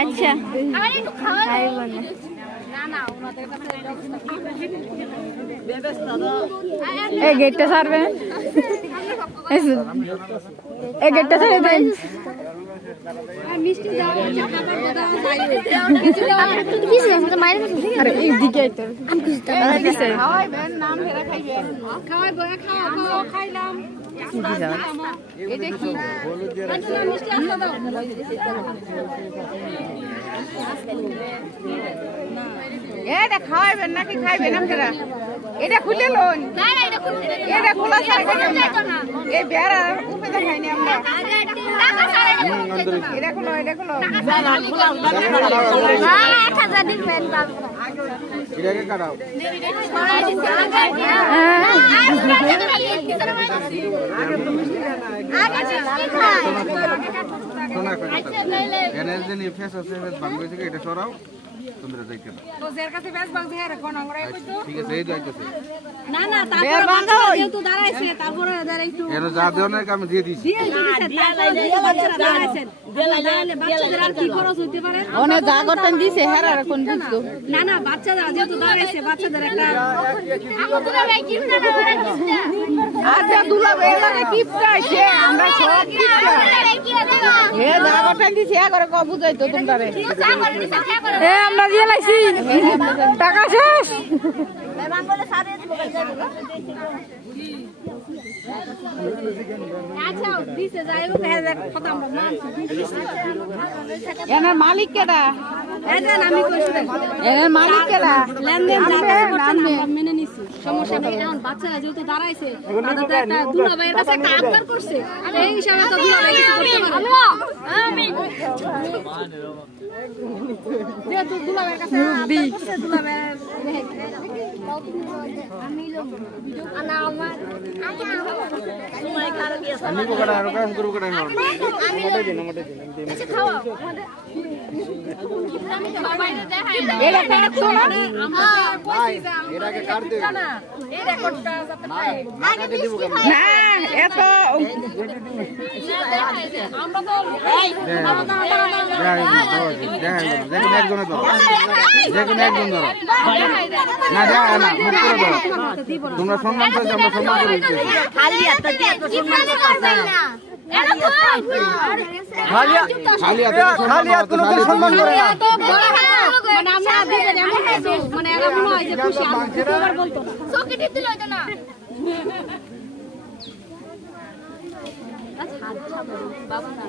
আচ্ছা এই গেটটা ছাড়বে এই গেটটা ছেড়ে দেন আরে এই দিকে আইতে খাইলাম এটা খাওয়াইবেন নাকি খাইবেন আপনারা? এটা খুলে লোন, এটা খোলা এই বেড়া উপরে দেখাইনি আমরা। এটা খুলো, এটা খুলো। এটা সরাও তোমরা যাইতে না তো যার কাছে ব্যাস বাংছে হে কোন আমরা কইতো ঠিক আছে এই যাইতেছে না না তারপর যেহেতু দাঁড়াইছে তারপরে দাঁড়াইতো এর যা দেওয়ার আমি দিয়ে দিছি বাচ্চাদের আর কি খরচ হইতে পারে ওনে যা করতেন দিছে হেরা কোন বুঝতো না না বাচ্চারা যেহেতু দাঁড়াইছে বাচ্চাদের একটা আচ্ছা দুলাভাই লাগে কিপটা আছে আমরা সব কিপটা হে যা করতেন দিছে হে করে ক বুঝাইতো তোমরারে এ আমরা দিয়ে লাইছি টাকা শেষ বাঙ্গলে সারিয়ে দিব আচ্ছা দিছে যাই হোক কথা আমরা মানছি এনার মালিক কেডা? এদের আমি কইছি এনার মালিক কেডা? লেনদেন যাতে আমরা মেনে নিছি সমস্যা নেই এখন বাচ্চারা যেহেতু দাঁড়াইছে তাদের তো একটা দুলাভাইয়ের কাছে একটা আবদার করছে এই হিসাবে তো দুলাভাই কিছু করতে পারে আমি যেহেতু দুলাভাইয়ের কাছে আবদার করছে দুলাভাই আমি লোক আনা আমার সময় কারো কি আছে আমি কোকড়া আর কাজ করব কোকড়া না মটে দিন আচ্ছা খাও এটা কাটতো না এটাকে কাট দে না এই রেকর্ডটা যাতে পাই আগে দিব কেন না এত আমরা তো এই দেখুন একজন ধরো দেখুন একজন ধরো না দেখা না মুখ করে ধরো তোমরা সম্মান করে আমরা সম্মান করে দিচ্ছি খালি হাতে দিয়ে তো সম্মান করতে না এটা তো খালি হাত কোনো সম্মান করে না মানে আমরা দিবেন এমন কিছু মানে এরা মনে হয় যে খুশি আবার বলতো না সকেটে দিল এটা না আচ্ছা বাবা না